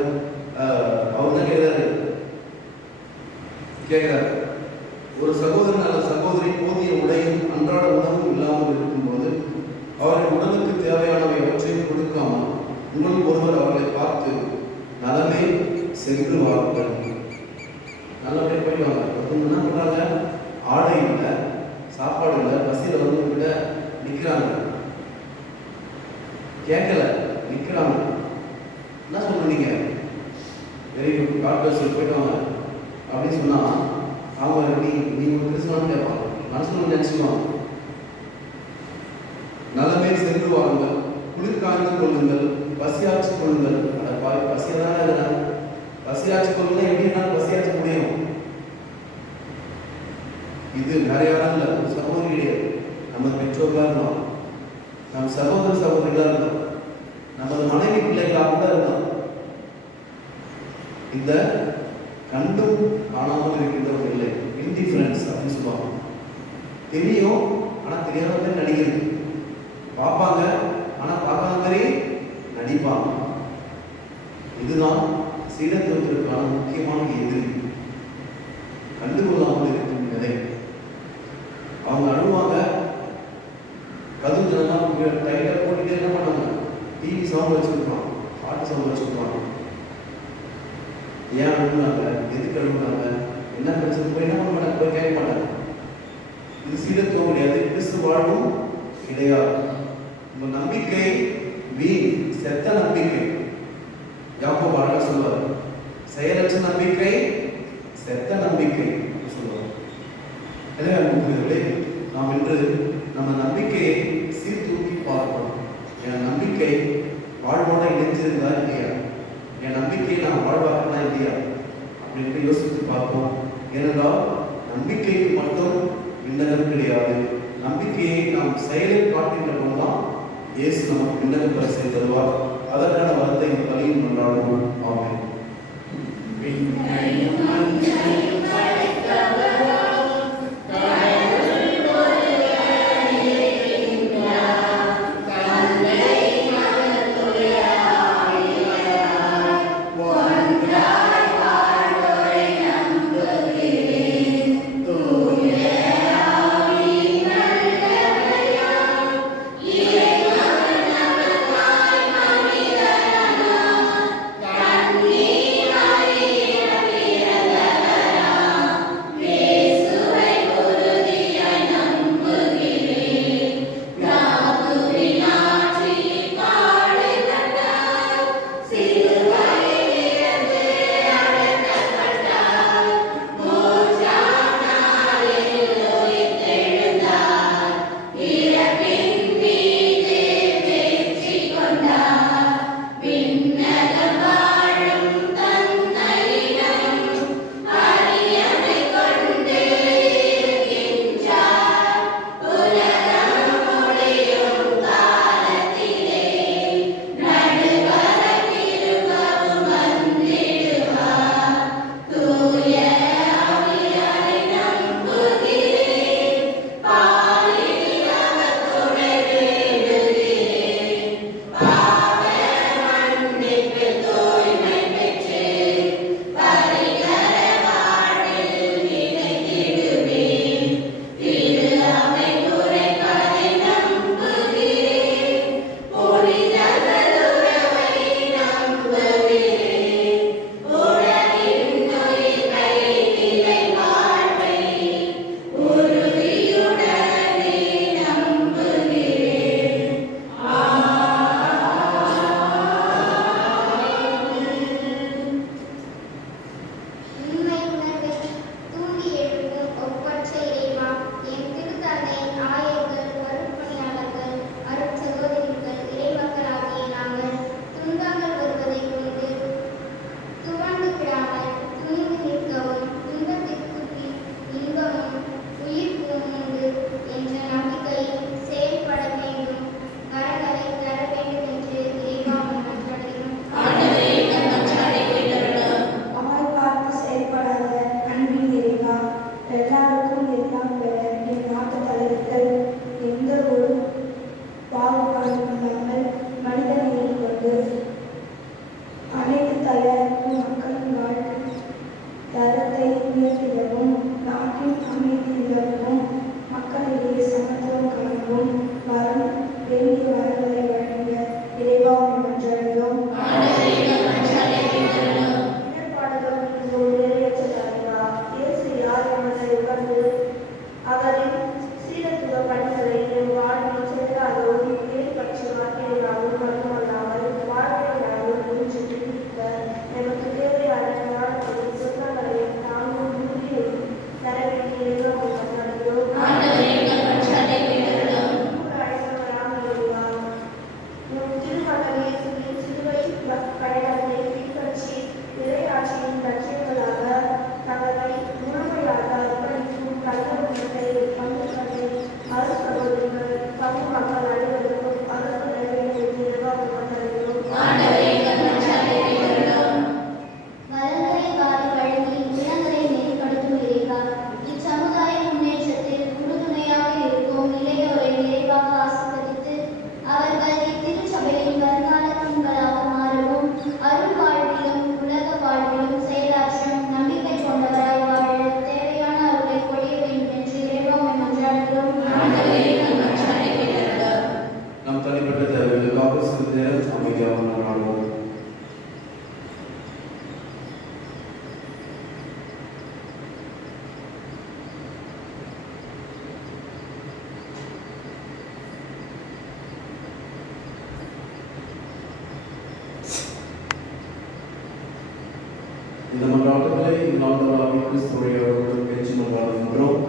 அவர் தான் கேட்கிறாரு, ஒரு சகோதரன் அல்லது சகோதரி போதிய உடையும் அன்றாட உணவும் இல்லாமல் இருக்கும்போது அவர்கள் உடலுக்கு தேவையானவை அவற்றையும் கொடுக்காமல் உங்களுக்கு ஒருவர் அவர்களை பார்த்து நலமே சென்று வாருங்கள், நல்லபடியாக போயிடுவாங்க. என்ன பண்றாங்க? ஆடை இல்லை, சாப்பாடு இல்லை, பசியில் வந்து கிட்ட நிற்கிறாங்க, கேட்கல, நிற்கிறாங்க. என்ன சொல்றீங்க? வெரி குட், டாக்டர் சொல்லி போயிட்டாங்க அப்படின்னு சொன்னா அவங்க நீ ஒரு கிறிஸ்தவன் கேட்பாங்க, மனசுல நினைச்சுக்குவாங்க. நலமே சென்று வாருங்கள், குளிர் காய்ந்து கொள்ளுங்கள், பசியாச்சு கொள்ளுங்கள். பசியதான் இருக்கிறாங்க. பசியாச்சு கொள்ளுங்க எப்படின்னா பசியாச்சு முடியும். இது நிறைய இல்லை, சகோதரி கிடையாது. நம்ம பெற்றோர்களாக இருந்தோம், நம்ம சகோதர சகோதரிகளாக இருந்தோம், நமது மனைவி பிள்ளைகளாக கூட இருந்தோம். இந்த கண்டும் காணாமல் இருக்கின்ற ஒரு இல்லை, இன்டிஃபரன்ஸ் அப்படின்னு சொல்லுவாங்க. தெரியும் ஆனால் தெரியாத மாதிரி நடிக்கிறது. பார்ப்பாங்க ஆனால் பார்க்காத மாதிரி நடிப்பாங்க. இதுதான் சீடத்துவத்திற்கான முக்கியமான எதிரி. கண்டுகொள்ளாமல் இருக்கும் நிலை. அவங்க அழுவாங்க, கதுவுலாம் டைட்டாக போட்டுட்டு என்ன பண்ணாங்க, டிவி சவுண்ட் வச்சுருப்பாங்க, பாட்டு சவுண்ட் வச்சுருப்பாங்க. ஏன் அழுகுனாங்க, எதுக்கு அழுகுனாங்க, என்ன பிரச்சனை, போய் என்ன பண்ண மாட்டாங்க, போய் கேட்க மாட்டாங்க. இது சீடத்துவம் கிடையாது, கிறிஸ்து வாழ்வும் கிடையாது. உங்க நம்பிக்கை வீண், செத்த நம்பிக்கை. யாக்கோபு அழகா சொல்வார், செயலற்ற நம்பிக்கை செத்த நம்பிக்கை சொல்லுவார். எனவே அன்புக்குரியவர்களே, நாம் இன்று நம்ம நம்பிக்கையை சீர்தூக்கி பார்க்கணும். என் நம்பிக்கை வாழ்வோட இணைஞ்சிருந்தா இல்லையா, என் நம்பிக்கையை நான் வாழ்வாக்கனா இல்லையா அப்படின்னு யோசித்து பார்ப்போம். ஏனென்றால் நம்பிக்கைக்கு மட்டும் விண்ணகம் கிடையாது. நம்பிக்கையை நாம் செயலில் காட்டுகின்ற போதுதான் இயேசு நமக்கு விண்ணக பரிசை தருவார். அதற்கான வரத்தை இந்த பலியில் கொண்டாடுவோம். ஆமென். Yeah. இந்த மன்றாட்டுகளை ஆண்டவராகிய கிறிஸ்துவின் வழியாக பெற்று மன்றாடுகின்றோம்.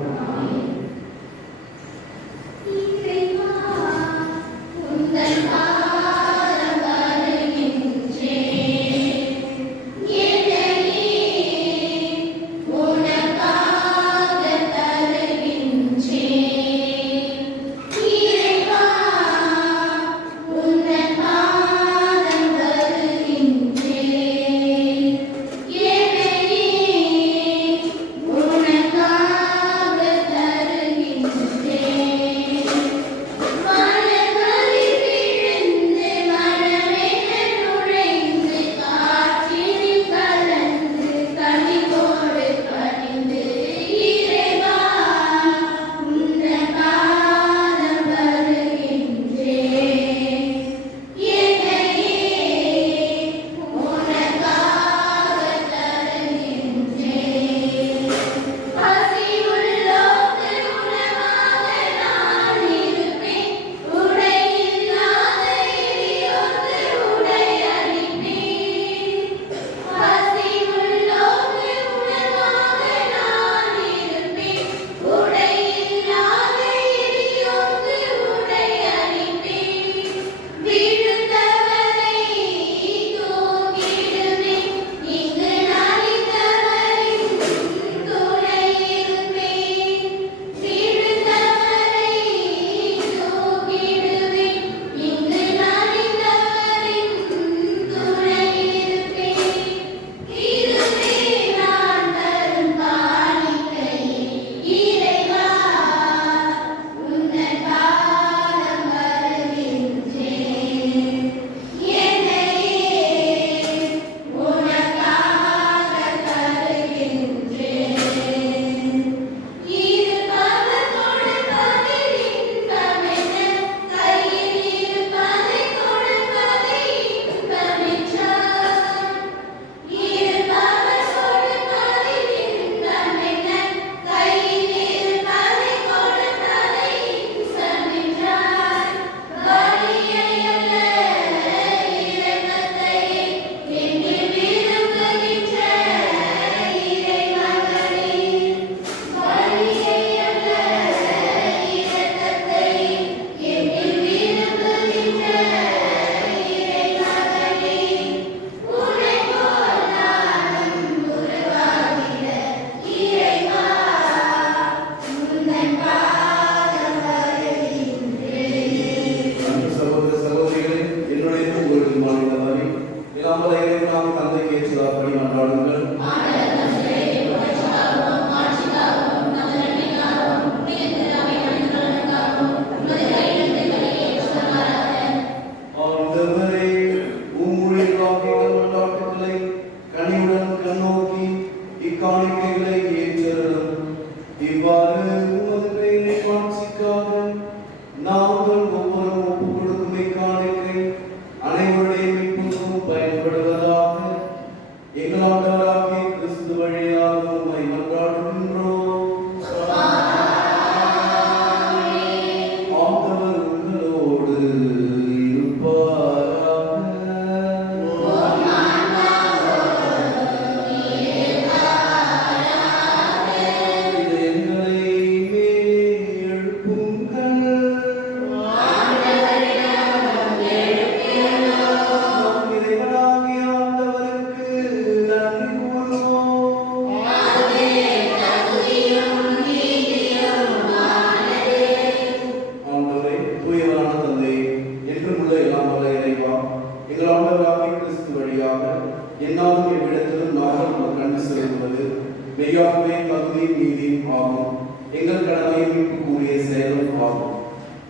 மெய்யாகவே தகுதியும் நீதியும் ஆகும். எங்கள் கடமையை மீட்புக்குரிய செயலும் ஆகும்.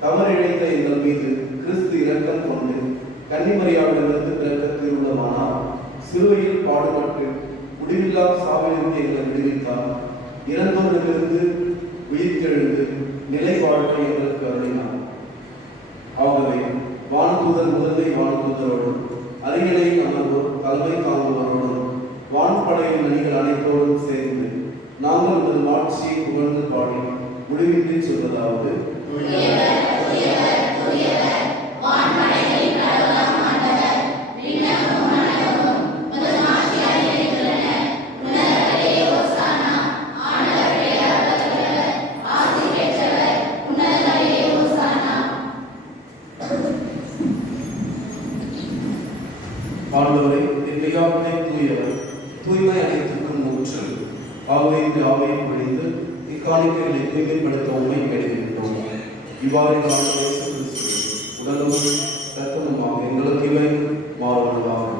தவறிழைத்த எங்கள் மீது கிறிஸ்து இரக்கம் கொண்டு கன்னிமரியாவிலிருந்து பிறக்க திருவுள்ளமானார். சிலுவையில் பாடுபட்டு முடிவில்லா சாவிலிருந்து எங்களை விடுவித்தார். இறந்தோரிலிருந்து விழித்தெழுந்து நிலை வாழ்க்கை எங்களுக்கு அருளினார். ஆகவே வானதூதர் முதன்மை வானதூதரோடும் அறிஞரை அமர்வோர் தலைமை தாங்குவோரோடும் வான்படையின் அணிகள் அனைத்தோடும் சேர்ந்து நாங்கள் ஒரு மாட்சியை புகழ்ந்து பாடி முடிவின்றி சொல்வதாவது: உமது ஆவிகளை தூய்மைப்படுத்த உண்மை கேட்கின்றோம். இவ்வாறு உடலும் இரத்தமுமாக எங்களுக்கு இவை மாறுவதாக.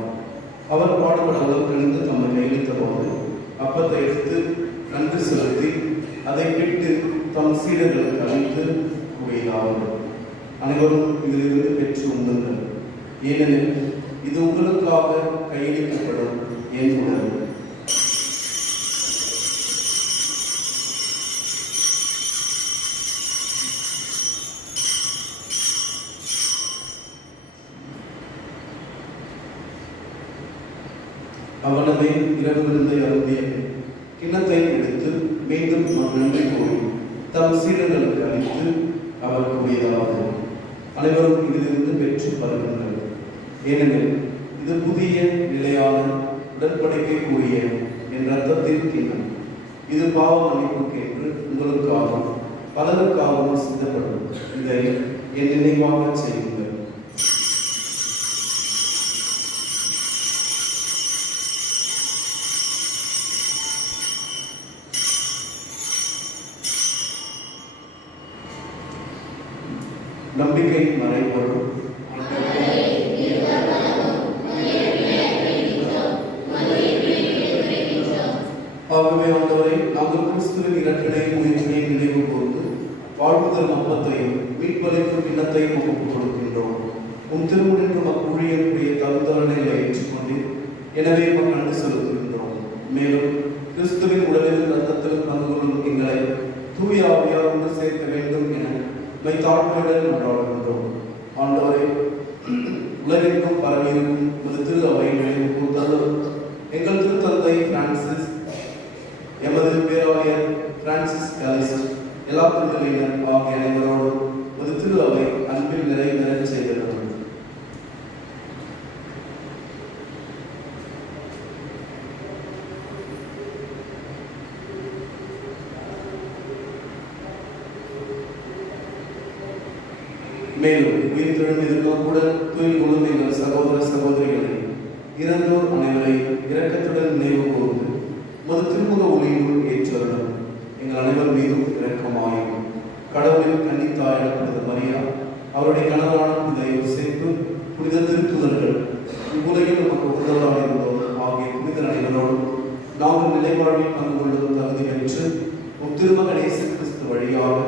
அவர் பாடுபட உலகிலிருந்து தம்மை கையளித்த போது அப்பத்தை எடுத்து நன்றி செலுத்தி அதை பிட்டு தம் சீடர்களுக்கு அளித்து கூறினார், அனைவரும் இதிலிருந்து பெற்று உண்ணுங்கள், ஏனெனில் இது உங்களுக்காக கையளிக்கப்படும் என் உணவு. அவனமே இரவு விருந்தை அருந்திய கிண்ணத்தை எடுத்து மீண்டும் நன்றி கூறி தம் சீடர்களுக்கு அளித்து அவர் கூறியதாவது, அனைவரும் இதிலிருந்து பெற்று பருகுங்கள், ஏனெனில் இது புதிய நிலையான உடன்படிக்கைக்குரிய என் இரத்தத்தின் கிண்ணம். இது பாவ மன்னிப்புக்கு என்று உங்களுக்காகவும் பலருக்காகவும் சித்தப்படும். இதை என் நினைவாக செய்யுங்கள். நம்பிக்கை மறைபொருள். ஆகவே ஆண்டவரை, நாங்கள் கிறிஸ்துவின் இரட்டை உயிர்ப்பினை நினைவு கூர்ந்து வாழ்வுதல் அப்பத்தையும் மீட்பளிப்பு கிண்ணத்தையும் ஒப்புக் கொடுக்கின்றோம். உன் திருமுன்னின்று அக்கூழியனுடைய தகுந்தவர்களை ஏற்றுக்கொண்டு எனவே நன்றி செலுத்துகின்றோம். மேலும் கிறிஸ்துவின் உடலிலும் இரத்தத்திலும் பங்கு கொள்ளும் எங்களை தூய ஆவியார் ஒன்று சேர்க்க வேண்டும் என தாழ்மையுடன் கொண்டாடுகின்றோம். ஆண்டவரை, உலகிற்கும் பரவியிருக்கும் ஒரு திரு அவைகளின் கூறுதலும் எங்கள் திருத்தந்தை பிரான்சிஸ், எமது பேராயர் பிரான்சிஸ் கலிஸ்ட், எல்லா திருத்தலினர் ஆகிய அனைவரோடும் ஒரு திரு அவை அன்பில் நிறைவேற செய்கிறது. மேலும் உயிர்த்தெழும் இருக்கக்கூடன் தூய் கொள்ளும் எங்கள் சகோதர சகோதரிகளை இறந்தோர் அனைவரையும் இரக்கத்துடன் நினைவு கூர்ந்து மது திருமுக ஒளியினுள் ஏற்றருளும். எங்கள் அனைவர் மீதும் இரக்கமாயும் கடவுளின் கன்னித்தாயான புனித மரியா, அவருடைய கணவரான புனித யோசேப்பு, புனித திருத்துதர்கள், இவ்வுலகில் நமக்கு உதவலாக இருந்தோம் ஆகிய புனிதர் அனைவரோடும் நாங்கள் நிலைவாழ்வில் பங்கு கொள்ளும் தகுதி பெற்று திருமகன் இயேசு கிறிஸ்து வழியாக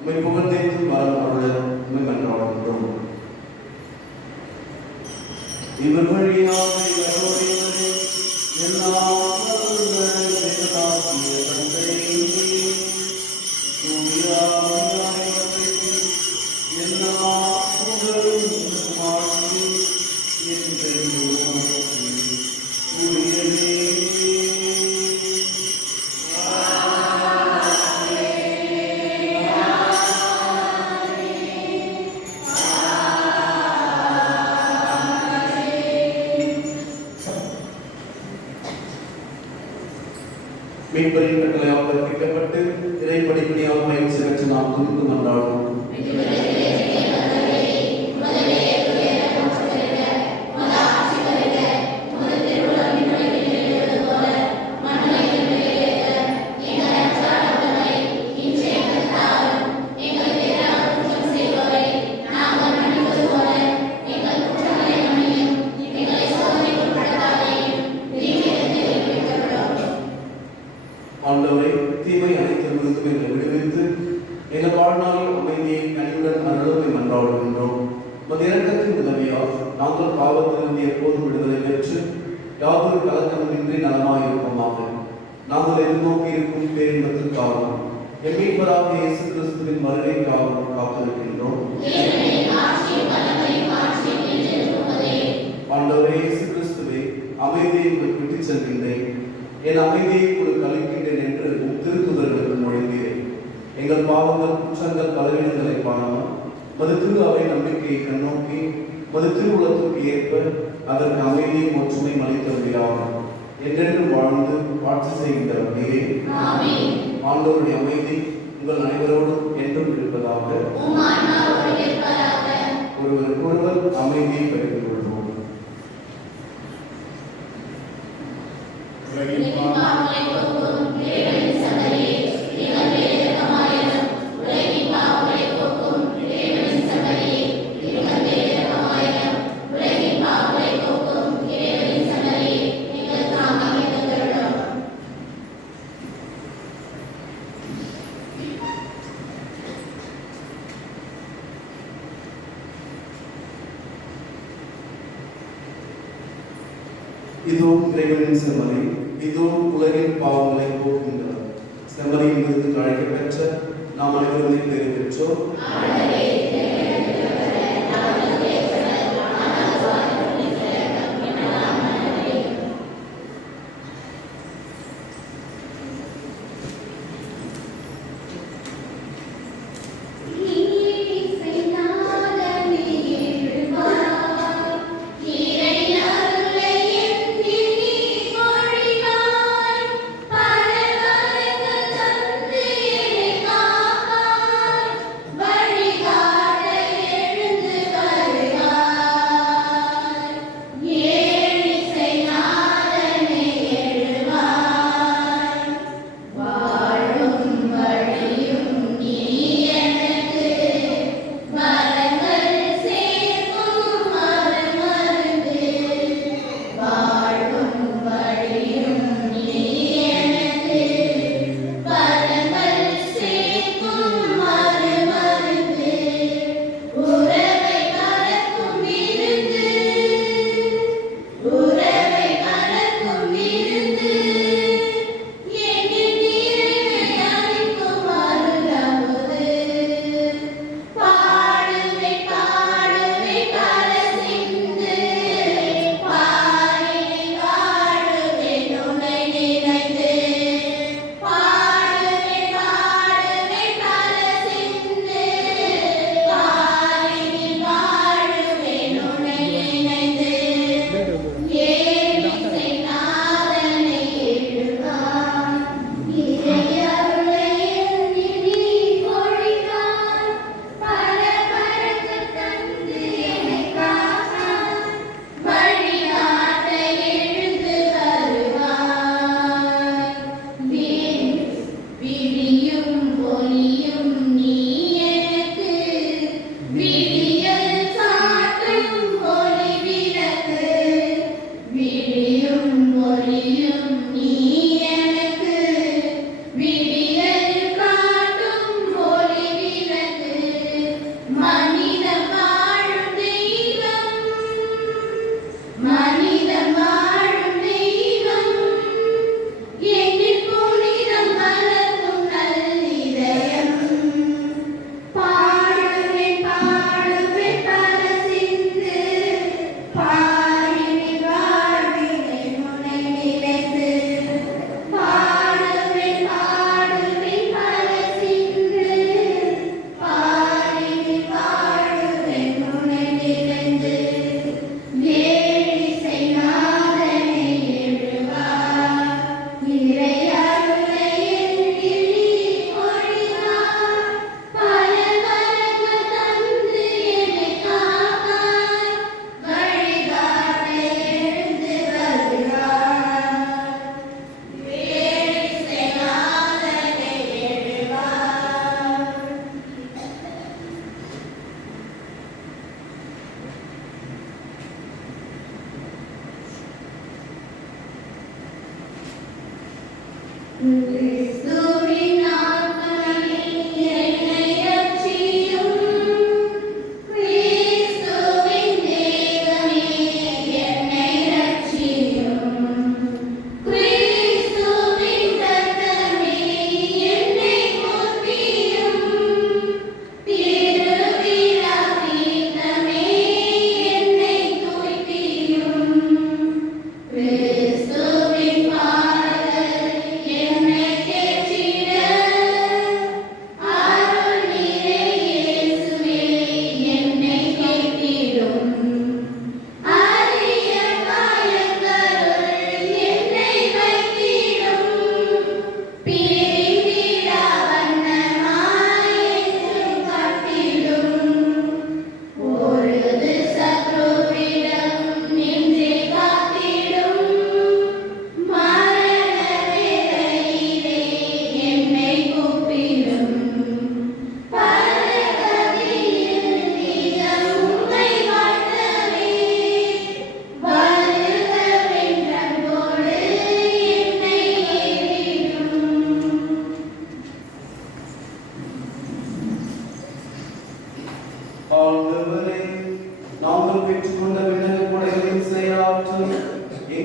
உம்மை புகழ்ந்தேத்து வரம் அருள உம்மை மன்றாடுகின்றோம். இவர் வழியாக மீன்பரின் கட்டளையாக பிடிக்கப்பட்டு இறை படிப்படியாக பயிற்சி பெற்று நாம் துணிந்து மன்றாடுவோம். ஆண்டவரை, தீமை அனைத்திலிருந்தும் எங்களை விடுவித்து எங்கள் வாழ்நாளில் அமைதியை கனிவுடன் அருளுமை மன்றாடுகின்றோம். உமது இரக்கத்தின் உதவியால் நாங்கள் பாவத்திலிருந்து எப்போதும் விடுதலை பெற்று யாதொரு கலக்கமின்றி நலமாயிருப்போமாக. நாங்கள் எதிர்நோக்கி இருக்கும் பேரின்பத்திற்காகவும் என் மீட்பராக இயேசு கிறிஸ்துவின் வருகைக்காகவும் காத்திருக்கின்றோம். ஆண்டவரே இயேசு கிறிஸ்துவே, அமைதியை உங்களுக்கு விட்டுச் செல்கின்றேன், என் அமைதியை உங்களுக்கு அளிக்கின்றேன் என்று திருத்துதர்களுக்கு மொழிந்தீரேன். எங்கள் பாவங்கள், குற்றங்கள், பலவீனங்களை காணாமல் மது திரு அவை நம்பிக்கையை கண்ணோக்கி மது திருவுலத்துக்கு ஏற்ப அதற்கு அமைதியும் ஒற்றுமையும் அளித்தவர்களாக என்றென்றும் வாழ்ந்து ஆட்சி செய்கின்றவர் நீரே. ஆண்டவருடைய அமைதி உங்கள் அனைவரோடும் என்றும் இருப்பதாக. ஒருவருக்கொருவர் அமைதியை பகிர்ந்து கொள்வோம். உலகின் பாவங்களை போக்கும் இறைவனின் சமரியே, நீங்கள் இரக்கமாய் இதோ இறைவனின் செம்மறி, இதோ உலகின் பாவங்களை போக்குகின்றவர். செம்மறியின் விருதுக்கு அழைக்கப்பெற்ற நாம் அனைவருமே பேறு பெற்றோர்.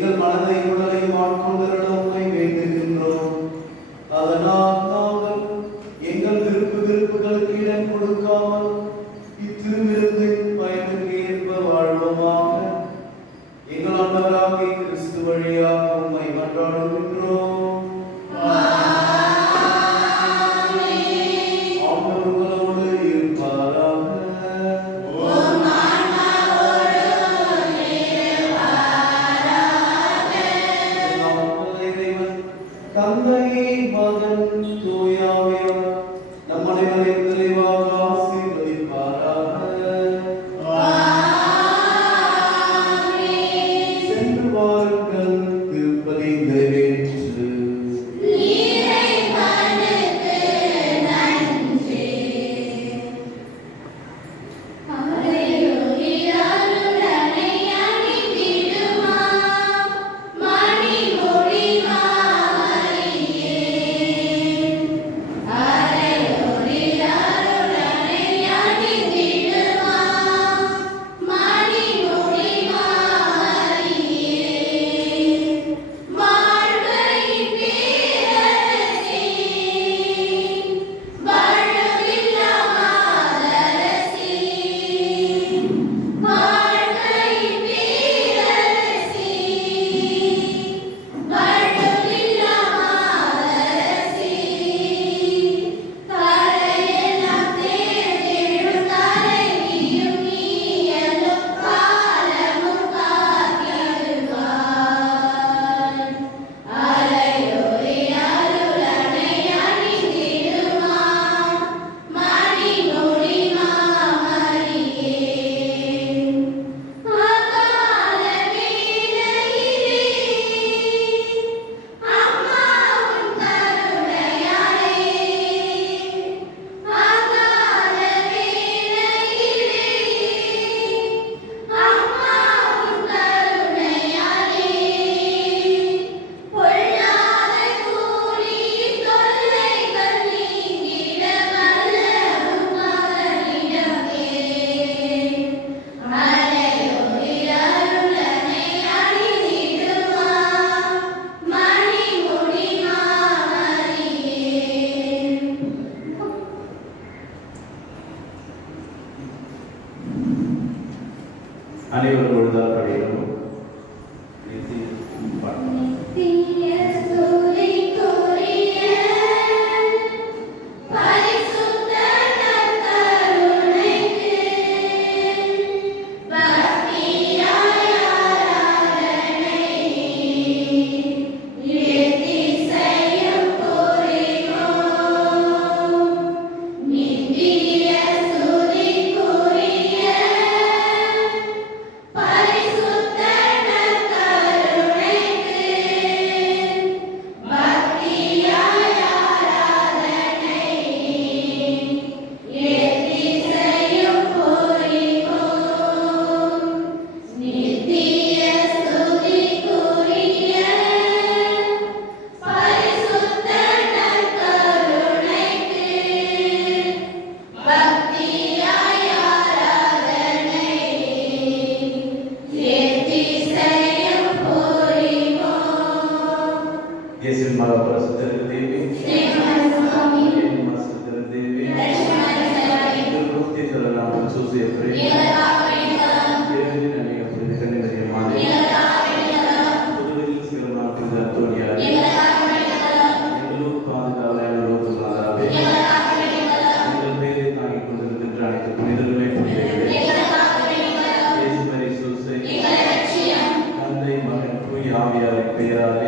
எங்கள் மனதையும் உடலையும் ஆட்கொண்டிருட உம்மை வேண்டுகின்றோம். அதனால் நாங்கள் எங்கள் விருப்புகளுக்கு இடம் கொடுக்காமல் இத்திருவிருந்தின் பயனுக்கு ஏற்ப வாழ்வோமாக. எங்கள் ஆண்டவராகிய கிறிஸ்து வழியாக உம்மை மன்றாடுகின்றோம். ஆண்டவர் உங்களோடு இருப்பாராக. தந்தை, மகன், தூய ஆவியார் நம் அனைவரையும் நிறைவாக ஆசீர்வதிப்பாராக. சென்று வாருங்கள், திருப்பதி நிறைவேற்று. அனைவரும் பொழுதால் படியும். ஆவியாரின் பெயராலே